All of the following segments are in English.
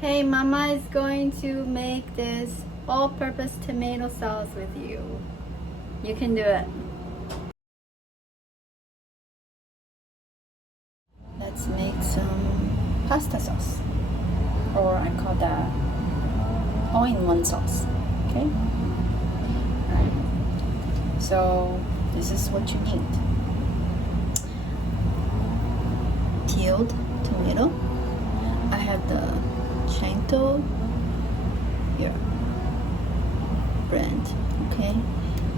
Hey, Mama is going to make this all-purpose tomato sauce with you. You can do it. Let's make some pasta sauce, or I call that all-in-one sauce. Okay. All right. So this is what you need: peeled tomato. I have the Chanto here brand. Okay,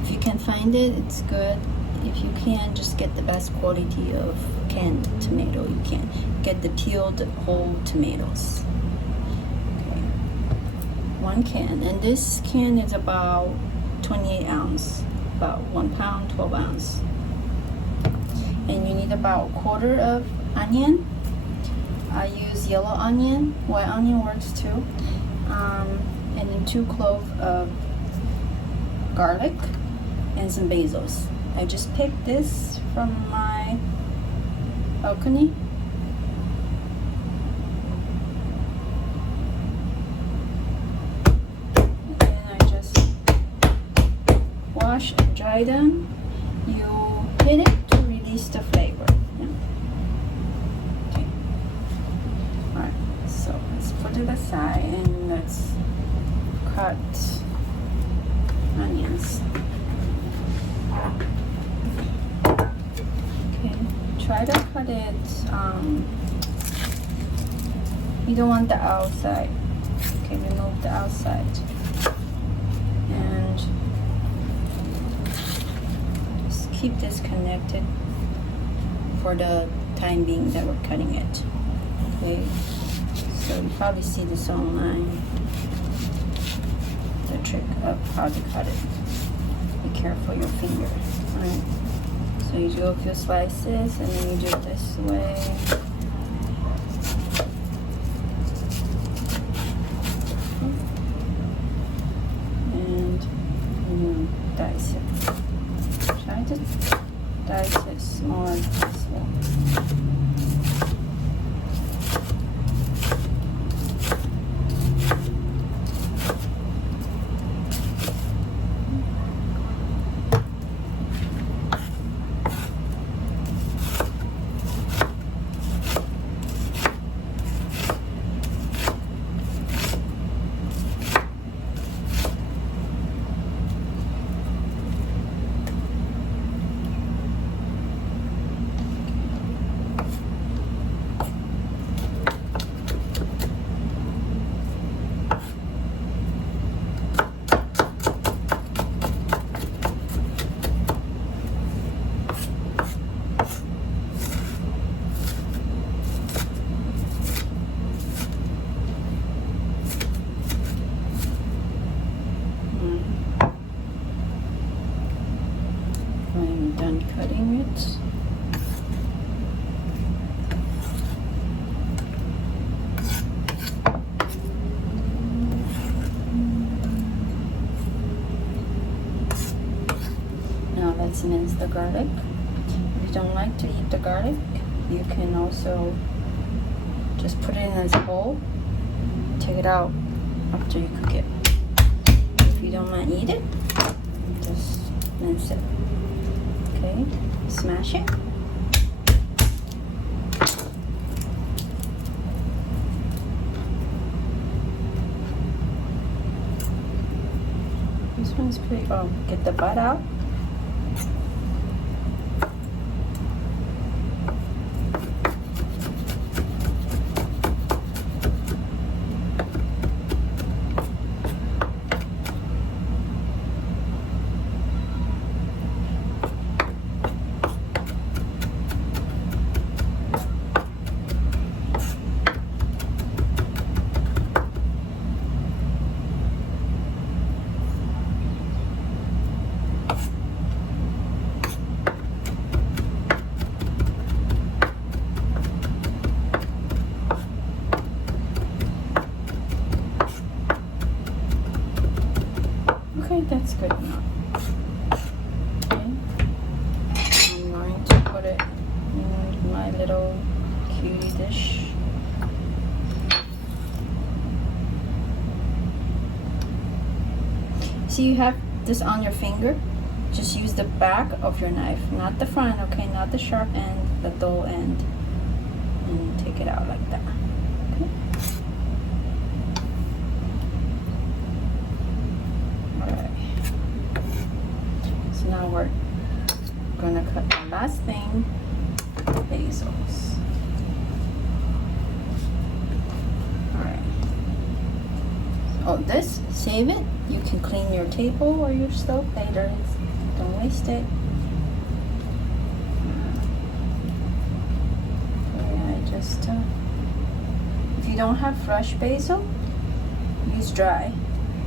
if you can find it, it's good. If you can, just get the best quality of canned tomato. You can get the peeled whole tomatoes. Okay, 1 can, and this can is about 28 ounce, about 1 pound, 12 ounce. And you need about 1/4 of onion. I use yellow onion. White onion works too. And then 2 cloves of garlic and some basils. I just picked this from my balcony. And I just wash and dry them. You hit it to release the flavor. Okay. Alright, so let's put it aside and let's cut onions. Okay, try to cut it, you don't want the outside. Okay, remove the outside. And just keep this connected for the time being that we're cutting it. Okay, so you probably see this online, the trick of how to cut it. Be careful your finger. Alright, so you do a few slices and then you do it this way. And you dice it. Try to dice it small as possible. I'm done cutting it. Now let's mince the garlic. If you don't like to eat the garlic, you can also just put it in this bowl. Take it out after you cook it. If you don't mind eat it, just mince it. Okay, smash it. This one's pretty, oh, get the butt out. Okay, that's good enough. Okay. I'm going to put it in my little cutie dish. see you have this on your finger, just use the back of your knife, not the front, okay? Not the sharp end, the dull end. And take it out like that, okay? Alright. So now we're gonna cut the last thing, basils. Alright. Oh, this, save it. You can clean your table or your stove later. Don't waste it. If you don't have fresh basil, use dry,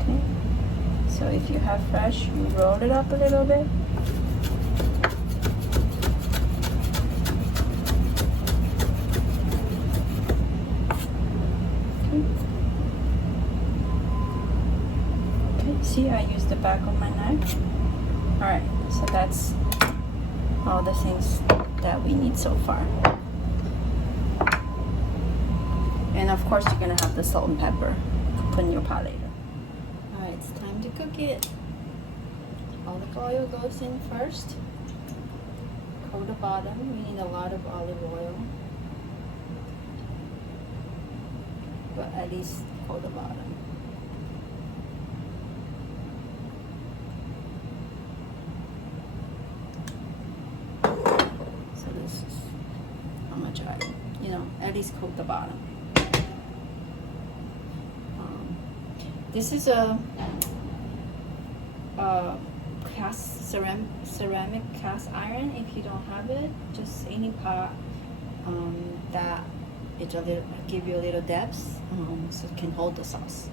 okay? So if you have fresh, you roll it up a little bit. Okay, see, I used the back of my knife. Alright, so that's all the things that we need so far. And of course, you're gonna have the salt and pepper to put in your pot later. Alright, it's time to cook it. Olive oil goes in first. Coat the bottom. We need a lot of olive oil. But at least coat the bottom. So this is how much at least coat the bottom. This is a ceramic cast iron. If you don't have it, just any pot that it's a little give you a little depth, so it can hold the sauce.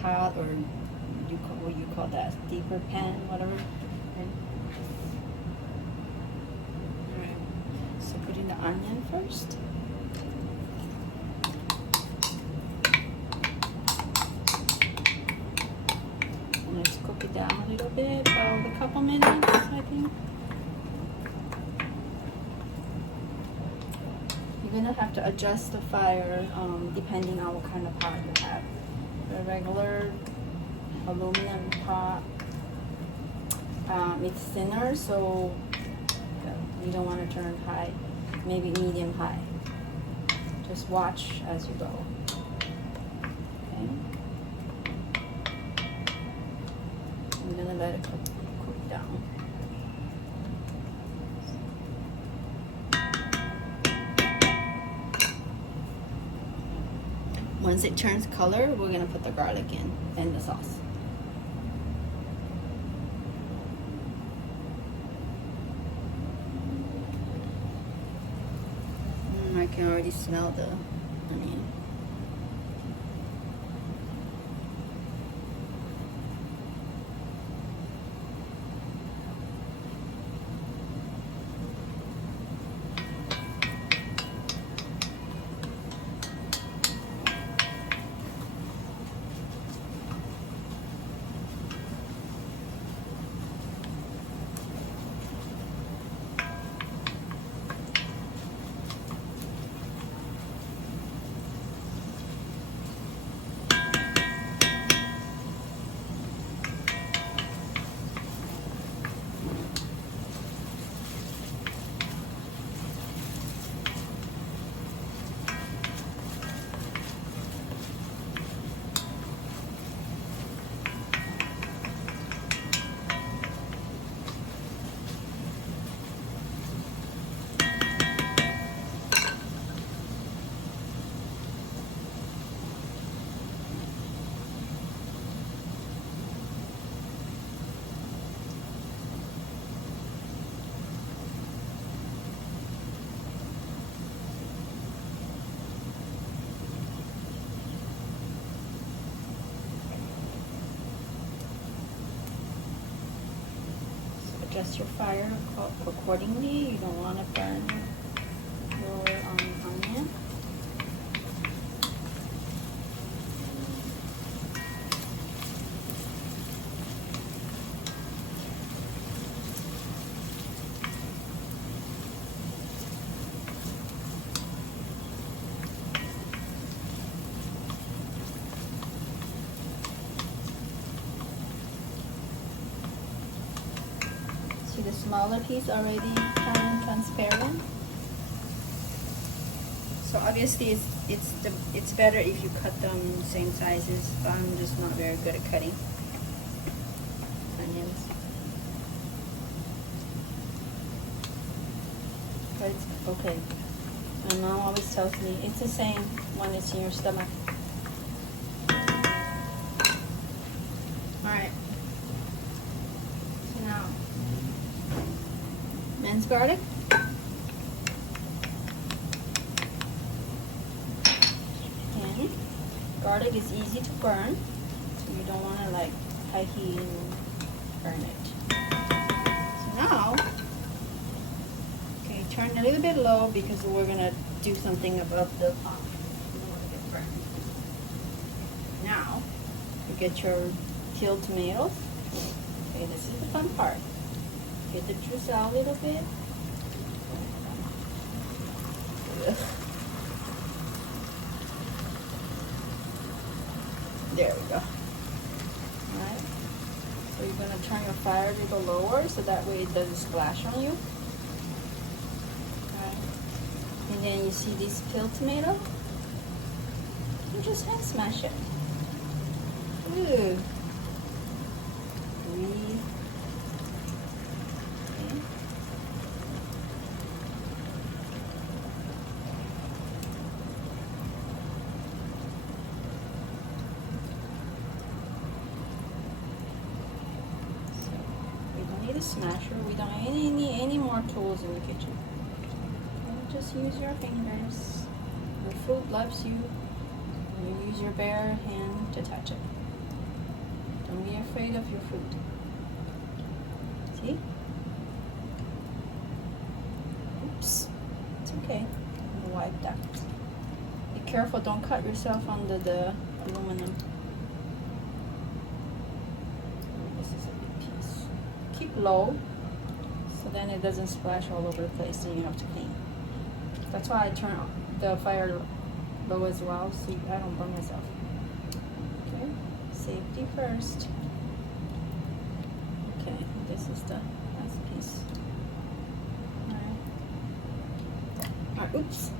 Pot, or what you call that, deeper pan, whatever. Okay. All right. So put in the onion first. Let's cook it down a little bit, about a couple minutes, I think. You're gonna have to adjust the fire depending on what kind of pot you have. The regular aluminum pot, it's thinner, so you don't want to turn high, maybe medium high. Just watch as you go. Okay. I'm gonna let it cook down. Once it turns color, we're gonna put the garlic in and the sauce. I can already smell the onion. Adjust your fire accordingly. You don't want to burn your onion. smaller piece already turned transparent. So obviously it's better if you cut them same sizes, but I'm just not very good at cutting onions. But it's okay. My mom always tells me it's the same when it's in your stomach. Alright. So now, minced garlic. And garlic is easy to burn, so you don't want to like high heat and burn it. So now, okay, turn a little bit low because we're gonna do something above the pot. You don't want to get burned. Now, you get your peeled tomatoes. Okay, this is the fun part. Get the juice out a little bit. Ugh. There we go. Alright. So you're going to turn your fire a little lower so that way it doesn't splash on you. Alright. And then you see this peeled tomato? You just hand smash it. Ooh. Breathe. Okay. So we don't need a smasher. We don't need any more tools in the kitchen. Okay, just use your fingers. Your fruit loves you. You use your bare hand to touch it. Don't be afraid of your fruit. See? Oops. It's okay. I'll wipe that. Be careful, don't cut yourself under the aluminum. This is a big piece. Keep low so then it doesn't splash all over the place and you have to clean. That's why I turn the fire low as well so I don't burn myself. Okay, safety first. Okay, this is the last piece. Alright, oops.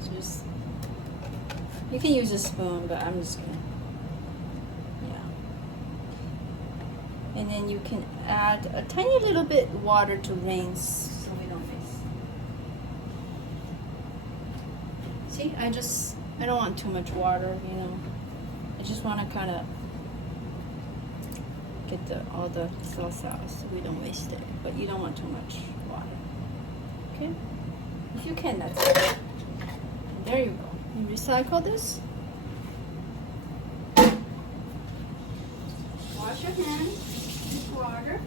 So just, you can use a spoon, but I'm just gonna, yeah. And then you can add a tiny little bit water to rinse so we don't mix. See, I don't want too much water, you know. I just want to kind of get all the sauce out so we don't waste it. But you don't want too much water. Okay? If you can, that's it. There you go. You recycle this. Wash your hands with water.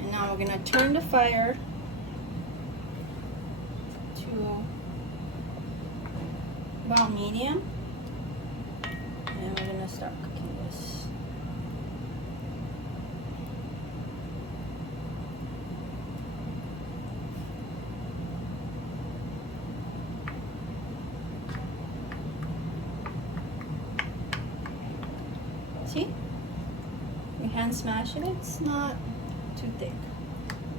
And now we're going to turn the fire to about medium, and we're gonna start cooking this. See? We hand smash it, it's not too thick.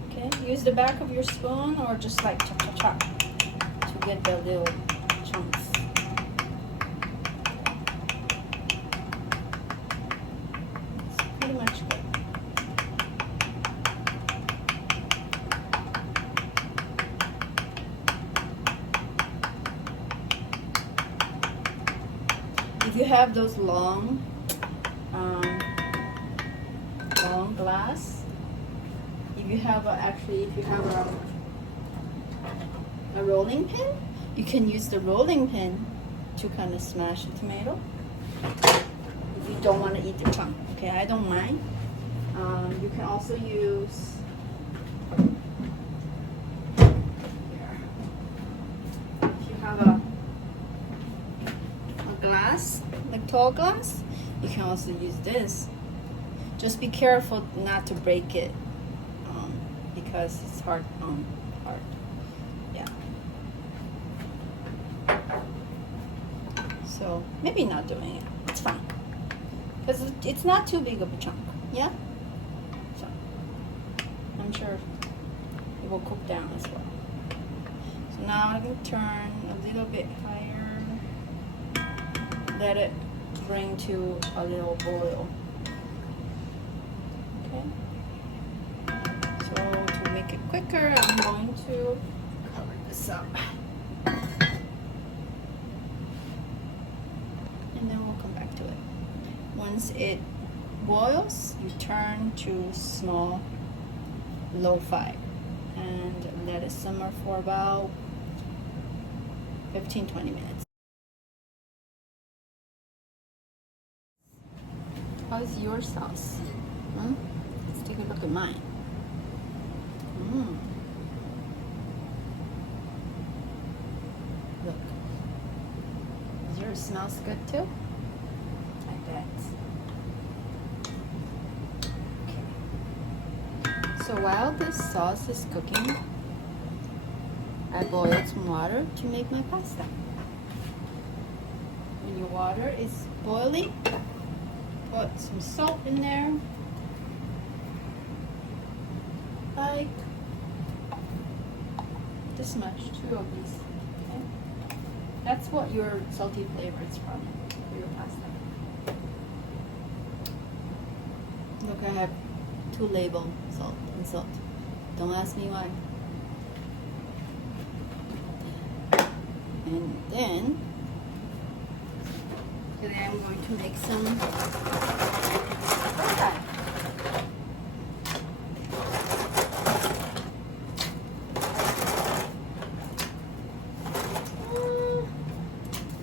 Okay, use the back of your spoon or just like chop chop chop to get the little chunks. Much good. If you have those long glass, if you have a rolling pin, you can use the rolling pin to kind of smash the tomato. If you don't want to eat the chunk, okay, I don't mind. You can also use if you have a glass, like tall glass, you can also use this. Just be careful not to break it because it's hard. Yeah. So maybe not doing it. It's fine because it's not too big of a chunk. Yeah? So, I'm sure it will cook down as well. So now I'm going to turn a little bit higher. Let it bring to a little boil. Okay? So to make it quicker, I'm going to cover this up. And then we'll come back to it. Once it boils, you turn to small, low fire and let it simmer for about 15-20 minutes. How's your sauce? Let's take a look at mine. Look. Yours smells good too? I bet. Okay. So while this sauce is cooking, I boiled some water to make my pasta. When your water is boiling, put some salt in there. Like this much, 2 of these. Okay? That's what your salty flavor is from for your pasta. Look, I have 2 labels, salt and salt. Don't ask me why. And then today I'm going to make some pasta.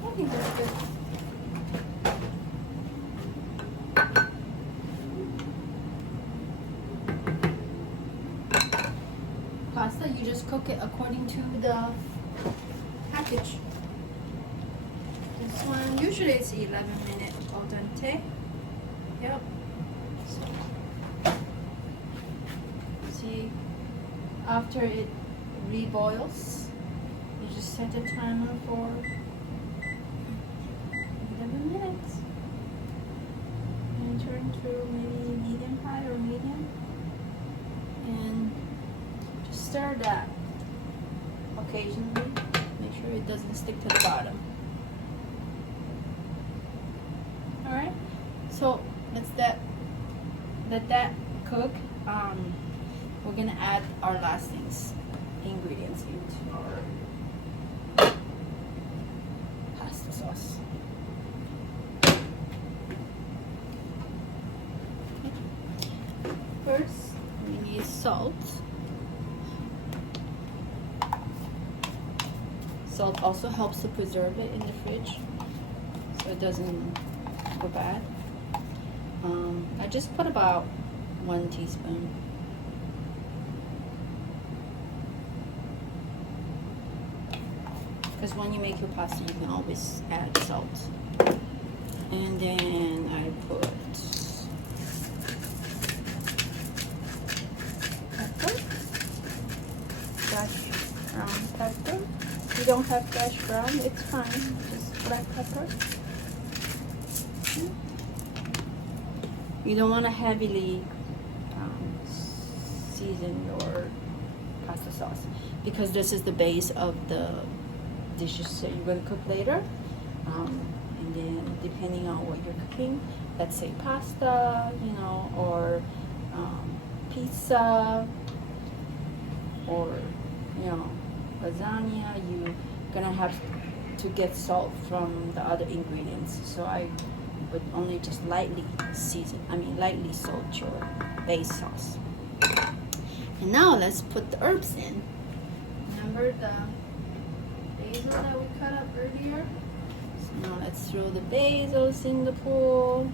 I think that's good. Pasta, you just cook it according to the package. This one, usually it's 11-minute al dente. Yep. So, see, after it reboils, you just set a timer for 11 minutes. And turn to maybe medium high or medium. And just stir that occasionally. Make sure it doesn't stick to the bottom. Alright, so let that cook. We're gonna add our last ingredients into our pasta sauce. First, we need salt. Salt also helps to preserve it in the fridge, so it doesn't go bad. I just put about 1 teaspoon. Because when you make your pasta, you can always add salt. And then I put pepper, fresh brown pepper. If you don't have fresh brown, it's fine. Just black pepper. You don't want to heavily season your pasta sauce because this is the base of the dishes that you're going to cook later. And then depending on what you're cooking, let's say pasta, or pizza, or lasagna, you're gonna have to get salt from the other ingredients. So I would only just lightly salt your base sauce. And now let's put the herbs in. Remember the basil that we cut up earlier? So now let's throw the basils in the pool.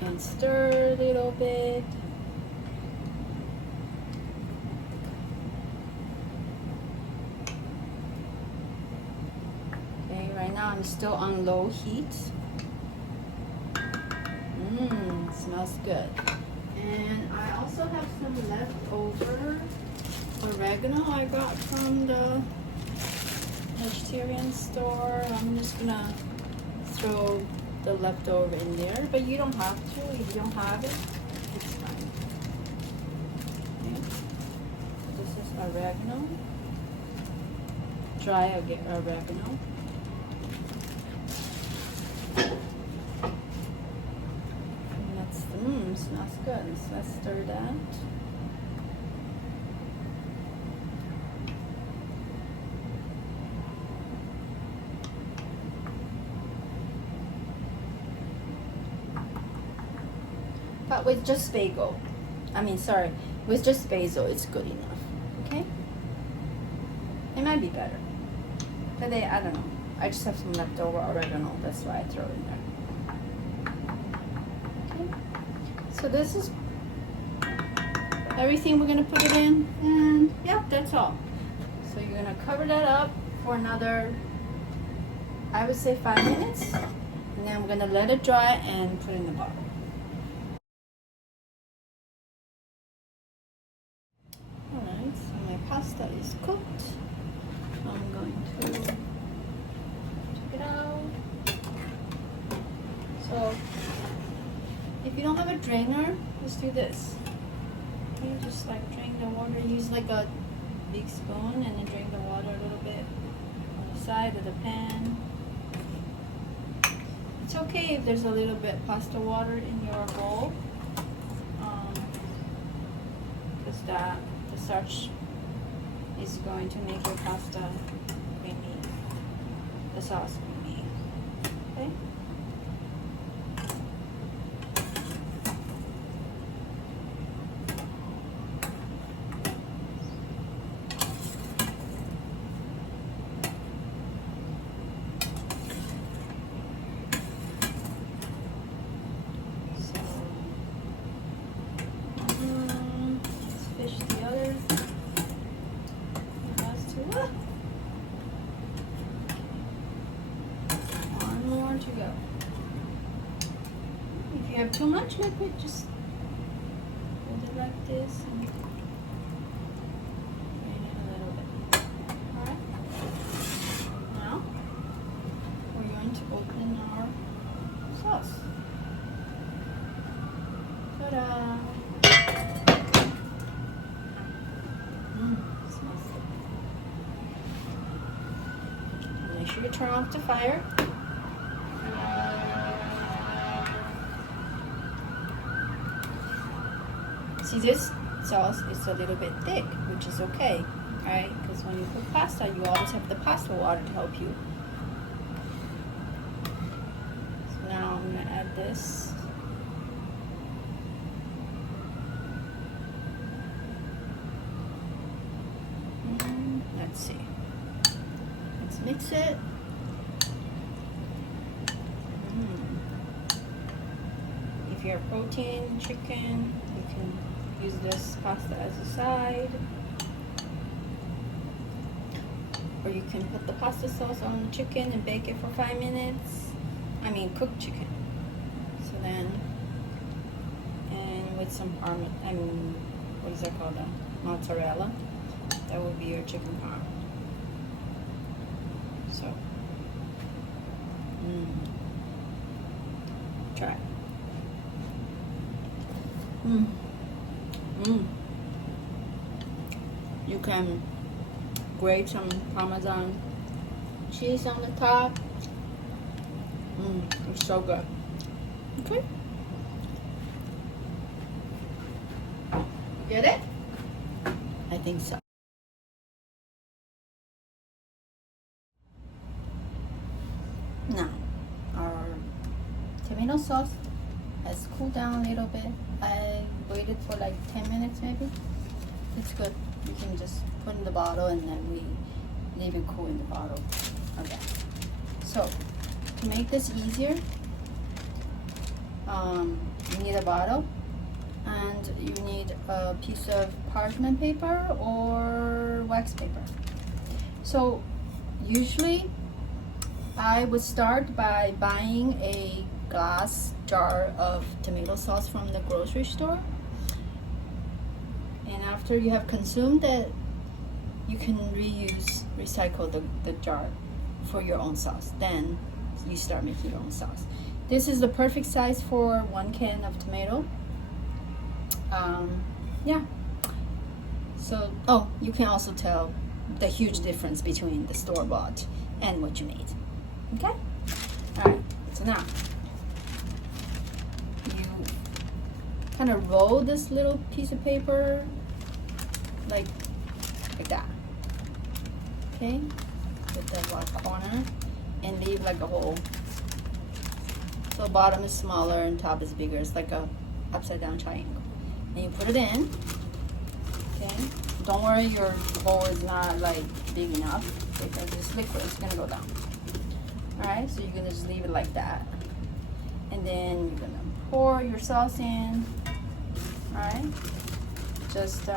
And stir a little bit. Okay, right now I'm still on low heat. Smells good. And I also have some leftover oregano I got from the vegetarian store. I'm just gonna throw the leftover in there, but you don't have to. If you don't have it, it's fine. Okay. This is oregano, dry oregano. And that's smells good. So let's stir that. But with just bagel, with just basil, it's good enough. Okay? It might be better. Today, I don't know. I just have some leftover oregano. That's why I throw it in there. Okay? So this is everything we're gonna put it in, and yeah, that's all. So you're gonna cover that up for another, I would say 5 minutes, and then we're gonna let it dry and put it in the bottle. Alright, so my pasta is cooked. I'm going to check it out. So if you don't have a drainer, just do this. You just like drain the water, use like a big spoon and then drain the water a little bit on the side of the pan. It's okay if there's a little bit pasta water in your bowl, because the starch is going to make your pasta creamy, the sauce creamy. Okay? To go. If you have too much liquid, just hold it like this and drain it a little bit. Alright? Now we're going to open our sauce. Ta-da! Smells good. Make sure you turn off the fire. See, this sauce is a little bit thick, which is okay, right? Because when you cook pasta, you always have the pasta water to help you. So now I'm gonna add this. Let's see. Let's mix it. If you're protein, chicken, you can use this pasta as a side, or you can put the pasta sauce on the chicken and bake it for 5 minutes. Cooked chicken. So then, and with some what is that called? Mozzarella. That would be your chicken parm. So, try. You can grate some Parmesan cheese on the top. It's so good. Okay. Get it? I think so. Now, our tomato sauce has cooled down a little bit. I waited for like 10 minutes maybe. It's good. You can just put in the bottle and then we leave it cool in the bottle again. So, to make this easier, you need a bottle and you need a piece of parchment paper or wax paper. So, usually I would start by buying a glass jar of tomato sauce from the grocery store, and after you have consumed it, you can recycle the jar for your own sauce. Then you start making your own sauce. This is the perfect size for 1 can of tomato. Yeah. So, oh, you can also tell the huge difference between the store-bought and what you made. Okay? All right. So now you kind of roll this little piece of paper like that. Okay? With the left corner and leave like a hole. So bottom is smaller and top is bigger. It's like a upside down triangle. And you put it in. Okay? Don't worry your hole is not like big enough because this liquid is gonna go down. Alright, so you're gonna just leave it like that. And then you're gonna pour your sauce in. Alright? Just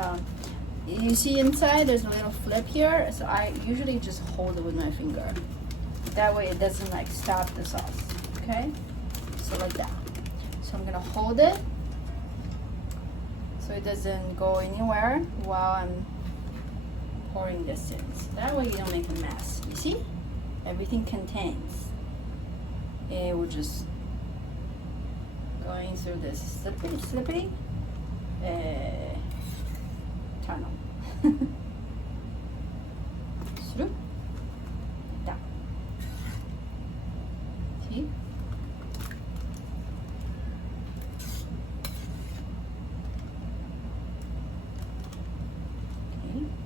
you see inside there's a little flip here, so I usually just hold it with my finger. That way it doesn't like stop the sauce. Okay? So like that. So I'm gonna hold it so it doesn't go anywhere while I'm pouring this in. So that way you don't make a mess. You see? Everything contains. It will just going through this slippery tunnel. Through. Down. See?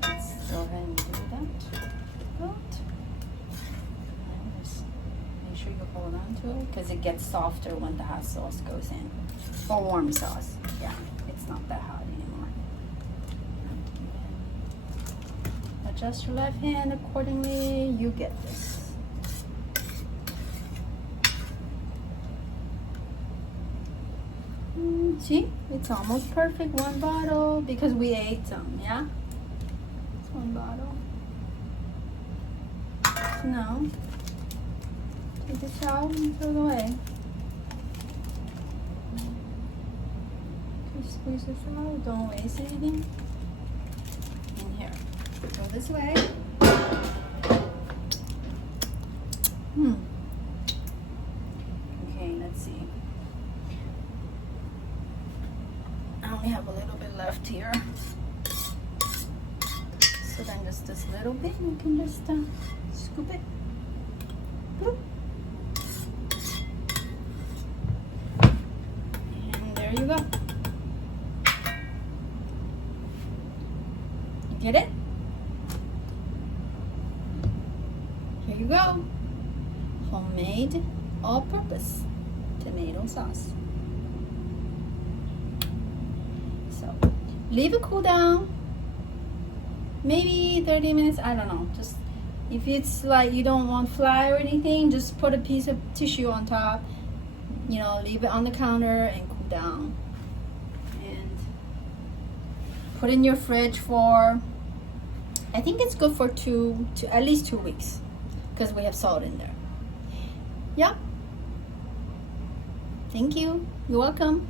Let's go ahead and do that. Good. And just make sure you hold on to it because it gets softer when the hot sauce goes in. Or warm sauce. Yeah, it's not that hot anymore. Adjust your left hand accordingly. You get this. See, it's almost perfect. 1 bottle because we ate some, yeah? 1 bottle. So now, take the towel and throw it away. Okay, squeeze the towel, don't waste anything. And here, go this way. Okay, let's see. I only have a little bit left here. So then just this little bit, you can just scoop it. Bloop. And there you go. You get it? Here you go. Homemade, all-purpose tomato sauce. So leave it cool down. Maybe 30 minutes, I don't know. Just if it's like you don't want fly or anything, just put a piece of tissue on top. You know, leave it on the counter and cool down. And put in your fridge for, I think it's good for at least 2 weeks because we have salt in there. Yeah. Thank you. You're welcome.